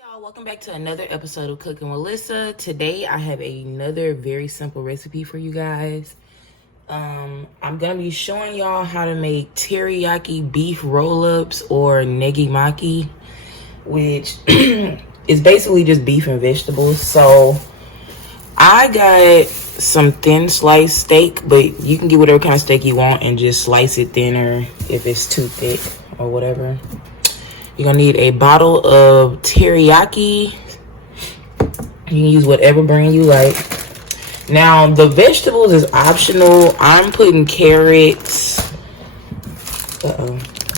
Y'all, welcome back to another episode of Cooking with Lyssa. Today I have another very simple recipe for you guys. I'm gonna be showing y'all how to make teriyaki beef roll-ups or negimaki, which is basically just beef and vegetables. So I got some thin sliced steak, but you can get whatever kind of steak you want and just slice it thinner if it's too thick or whatever. You're gonna need a bottle of teriyaki. You can use whatever brand you like. Now, the vegetables is optional. I'm putting carrots,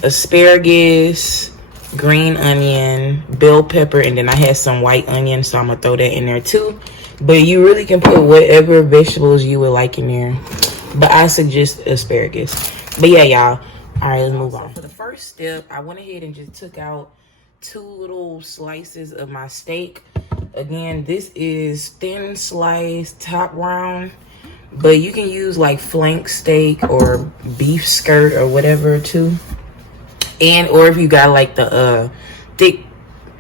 asparagus, green onion, bell pepper, and then I had some white onion, so I'm gonna throw that in there too. But you really can put whatever vegetables you would like in there. But I suggest asparagus. But yeah, y'all. All right, let's move on. For the first step, I went ahead and just took out 2 little slices of my steak. Again, this is thin sliced, top round, but you can use like flank steak or beef skirt or whatever too. And or if you got like the thick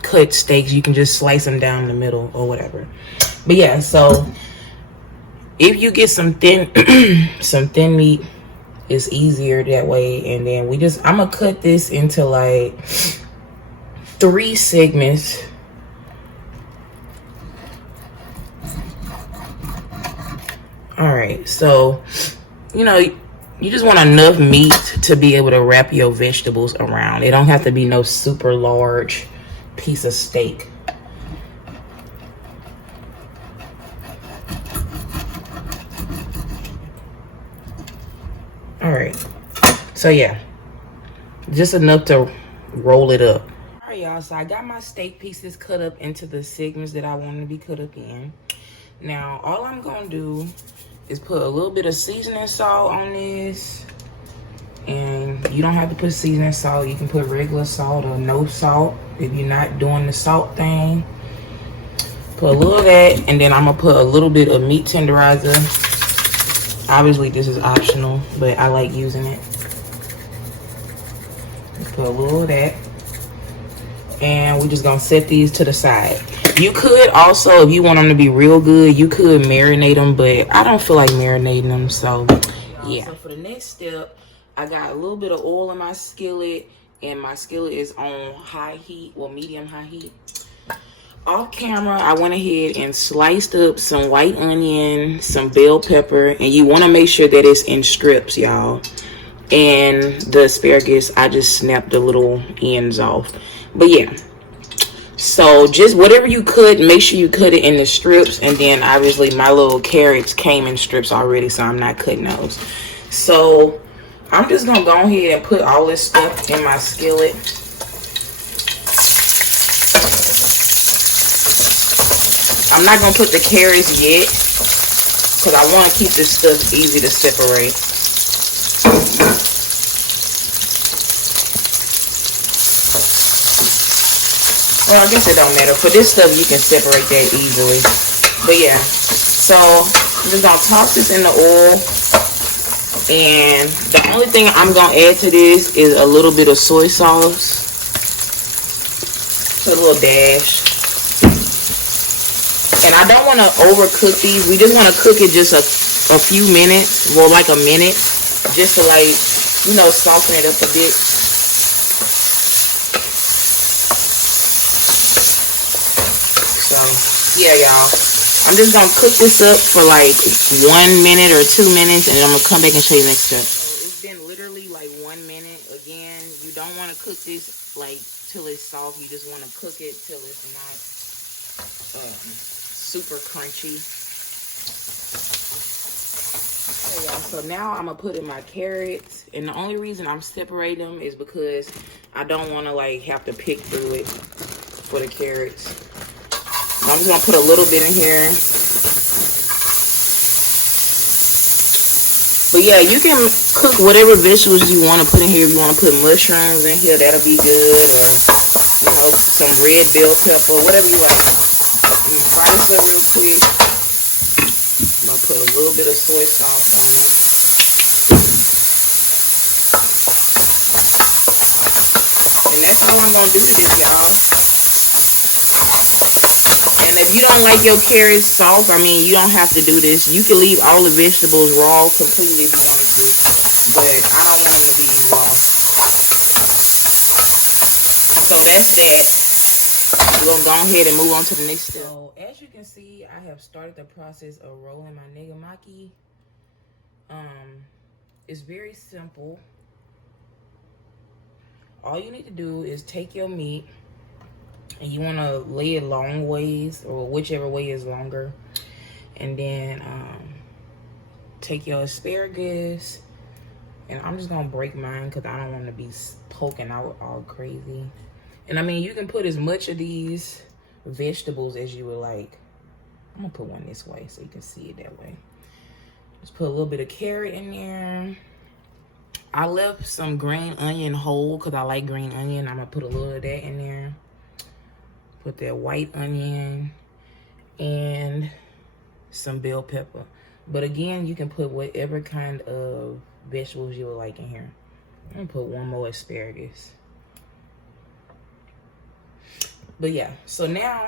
cut steaks, you can just slice them down the middle or whatever. But yeah, so if you get some thin some thin meat, it's easier that way. And then I'm gonna cut this into like 3 segments. All right, so you just want enough meat to be able to wrap your vegetables around. It don't have to be no super large piece of steak. All right, so yeah, just enough to roll it up. All right, y'all, so I got my steak pieces cut up into the segments that I want to be cut up in. Now, all I'm gonna do is put a little bit of seasoning salt on this. And you don't have to put seasoning salt. You can put regular salt or no salt if you're not doing the salt thing. Put a little of that, and then I'm gonna put a little bit of meat tenderizer. Obviously, this is optional, but I like using it. Put a little of that. And we're just gonna set these to the side. You could also, if you want them to be real good, you could marinate them, but I don't feel like marinating them, so yeah. So for the next step, I got a little bit of oil in my skillet, and my skillet is on high heat, or medium high heat. Off camera, I went ahead and sliced up some white onion, some bell pepper, and you want to make sure that it's in strips, y'all. And the asparagus, I just snapped the little ends off. But yeah, so just whatever you cut, make sure you cut it in the strips. And then obviously my little carrots came in strips already, so I'm not cutting those. So I'm just gonna go ahead and put all this stuff in my skillet. I'm not gonna put the carrots yet because I want to keep this stuff easy to separate. Well, I guess it don't matter. For this stuff, you can separate that easily. But yeah, so I'm just gonna toss this in the oil. And the only thing I'm gonna add to this is a little bit of soy sauce. Just a little dash. And I don't want to overcook these. We just want to cook it just a few minutes, well, like a minute, just to like, soften it up a bit. So yeah, y'all, I'm just gonna cook this up for like 1 minute or 2 minutes, and then I'm gonna come back and show you the next step. So it's been literally like 1 minute. Again, you don't want to cook this like till it's soft. You just want to cook it till it's not super crunchy. Okay, y'all, so now I'm gonna put in my carrots, and the only reason I'm separating them is because I don't want to like have to pick through it for the carrots. I'm just gonna put a little bit in here. But yeah, you can cook whatever vegetables you want to put in here. If you want to put mushrooms in here, that'll be good, or some red bell pepper, whatever you like. I'm gonna fry this up real quick. I'm gonna put a little bit of soy sauce on it. And that's all I'm gonna do with this, y'all. And if you don't like your carrots soft, I mean, you don't have to do this. You can leave all the vegetables raw completely if you wanted to. But I don't want them to be raw. So that's that. We're going to go ahead and move on to the next step. So as you can see, I have started the process of rolling my Negimaki. It's very simple. All you need to do is take your meat, and you want to lay it long ways, or whichever way is longer. And then take your asparagus, and I'm just going to break mine because I don't want to be poking out all crazy. And I mean, you can put as much of these vegetables as you would like. I'm going to put one this way so you can see it that way. Just put a little bit of carrot in there. I left some green onion whole because I like green onion. I'm going to put a little of that in there. Put that white onion and some bell pepper. But again, you can put whatever kind of vegetables you would like in here. I'm going to put one more asparagus. But yeah, so now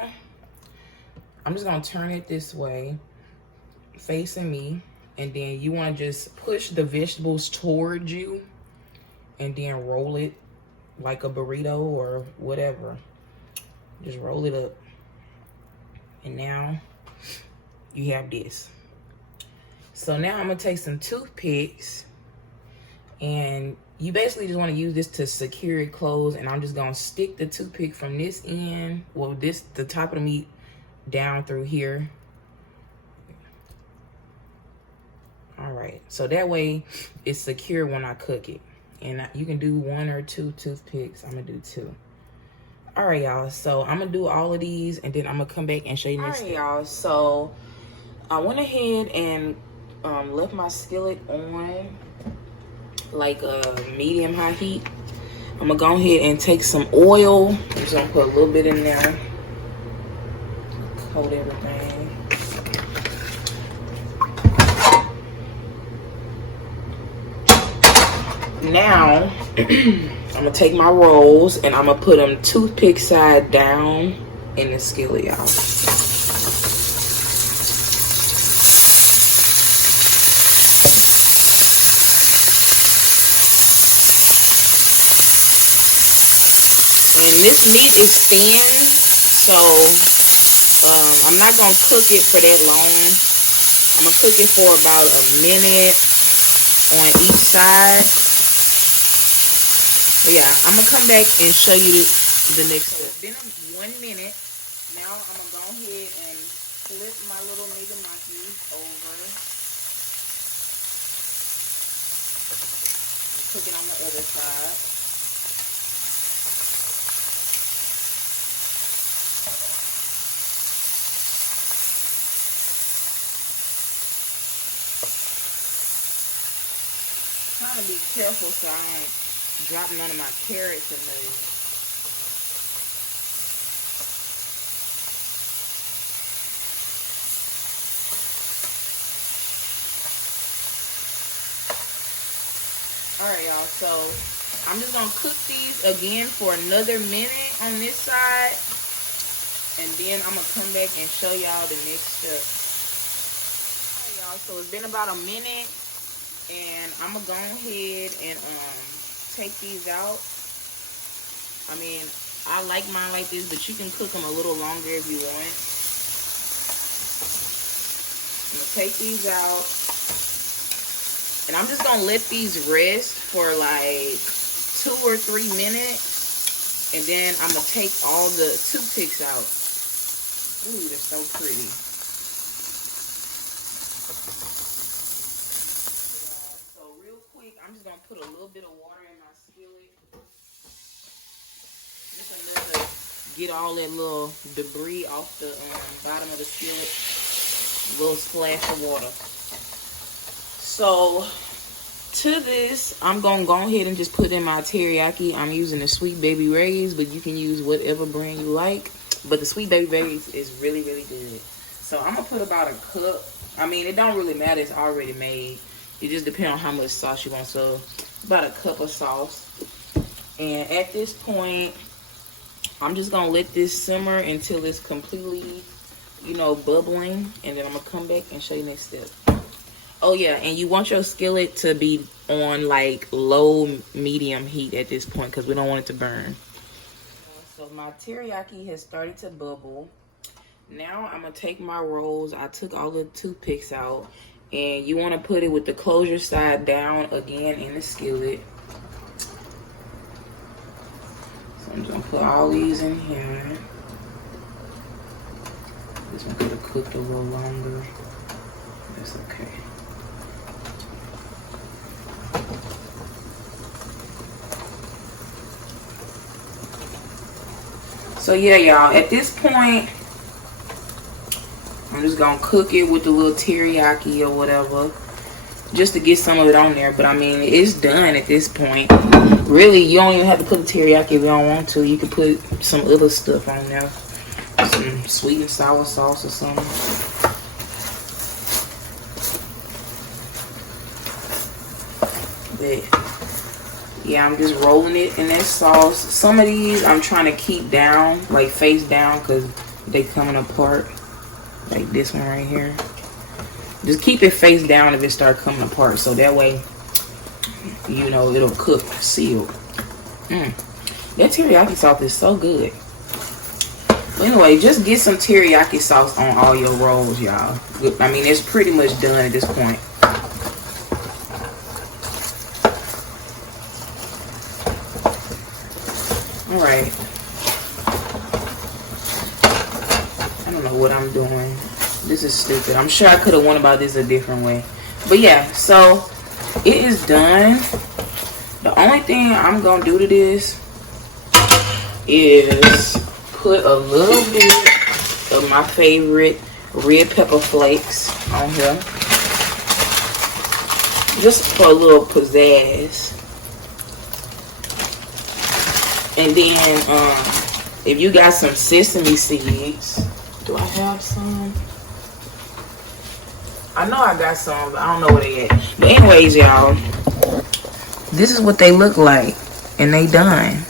I'm just going to turn it this way, facing me. And then you want to just push the vegetables towards you and then roll it like a burrito or whatever. Just roll it up. And now you have this. So now I'm going to take some toothpicks, and you basically just want to use this to secure it closed. And I'm just going to stick the toothpick from this end, well, the top of the meat down through here. All right, so that way it's secure when I cook it. And you can do 1 or 2 toothpicks. I'm gonna do 2. All right, y'all, so I'm gonna do all of these, and then I'm gonna come back and show you next. All right, y'all, so I went ahead and left my skillet on like a medium-high heat. I'm gonna go ahead and take some oil. I'm just gonna put a little bit in there, coat everything. Now, I'm gonna take my rolls and I'm gonna put them toothpick side down in the skillet, y'all. And this meat is thin, so I'm not gonna cook it for that long. I'm gonna cook it for about a minute on each side. But yeah, I'm gonna come back and show you the next step. It's been 1 minute. Now I'm gonna go ahead and flip my little Negimaki over. Cook it on the other side. Trying to be careful so I don't drop none of my carrots in there. Alright, y'all, so I'm just gonna cook these again for another minute on this side, and then I'm gonna come back and show y'all the next step. Alright, y'all, so it's been about a minute, and I'm gonna go ahead and take these out. I mean, I like mine like this, but you can cook them a little longer if you want. I'm gonna take these out, and I'm just gonna let these rest for like 2 or 3 minutes, and then I'm gonna take all the toothpicks out. Ooh, they're so pretty. So real quick, I'm just gonna put a little bit of water in my skillet. Just enough to get all that little debris off the bottom of the skillet. A little splash of water. So to this, I'm gonna go ahead and just put in my teriyaki. I'm using the Sweet Baby Ray's, but you can use whatever brand you like. But the Sweet Baby Ray's is really, really good. So I'm gonna put about a cup. I mean, it don't really matter, it's already made. It just depends on how much sauce you want. So about a cup of sauce. And at this point, I'm just gonna let this simmer until it's completely you know, bubbling. And then I'm going to come back and show you next step. Oh, yeah. And you want your skillet to be on, like, low, medium heat at this point because we don't want it to burn. So my teriyaki has started to bubble. Now I'm going to take my rolls. I took all the toothpicks out. And you want to put it with the closure side down again in the skillet. So I'm just going to put all these in here. This one could have cooked a little longer. That's okay. So yeah, y'all, at this point, I'm just gonna cook it with the little teriyaki or whatever, just to get some of it on there. But I mean, it's done at this point. Really, you don't even have to put the teriyaki if you don't want to. You can put some other stuff on there, some sweet and sour sauce or something. But yeah, I'm just rolling it in that sauce. Some of these I'm trying to keep down, like face down, because they coming apart. Like this one right here. Just keep it face down if it start coming apart. So that way, you know, it'll cook sealed. That teriyaki sauce is so good. But anyway, just get some teriyaki sauce on all your rolls, y'all. I mean, it's pretty much done at this point. Alright. I don't know what I'm doing. This is stupid. I'm sure I could have went about this a different way. But yeah, so it is done. The only thing I'm going to do to this is put a little bit of my favorite red pepper flakes on here. Just for a little pizzazz. And then, if you got some sesame seeds, do I have some? I know I got some, but I don't know where they at. But anyways, y'all, this is what they look like, and they done.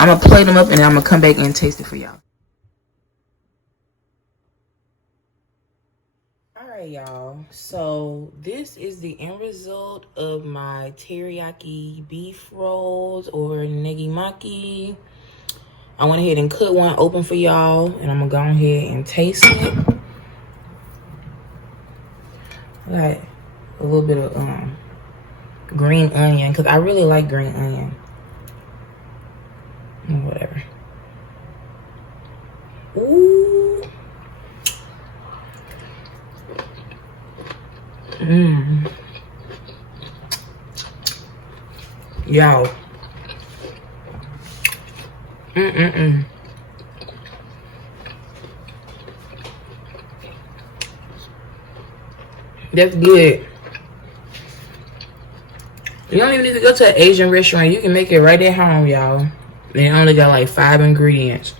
I'm gonna plate them up, and then I'm gonna come back and taste it for y'all. Alright, y'all, so this is the end result of my teriyaki beef rolls, or negimaki. I went ahead and cut one open for y'all, and I'm gonna go ahead and taste it. Like a little bit of green onion, because I really like green onion. Whatever. Ooh. Y'all. That's good. You don't even need to go to an Asian restaurant. You can make it right at home, y'all. They only got like 5 ingredients.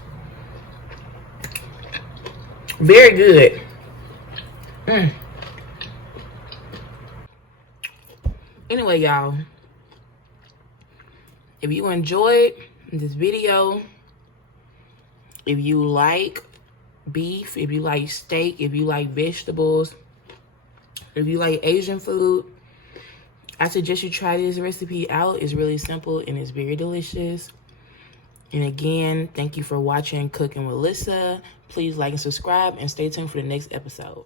Very good. Anyway, y'all, if you enjoyed this video, if you like beef, if you like steak, if you like vegetables, if you like Asian food, I suggest you try this recipe out. It's really simple and it's very delicious. And again, thank you for watching Cooking with Lyssa. Please like and subscribe and stay tuned for the next episode.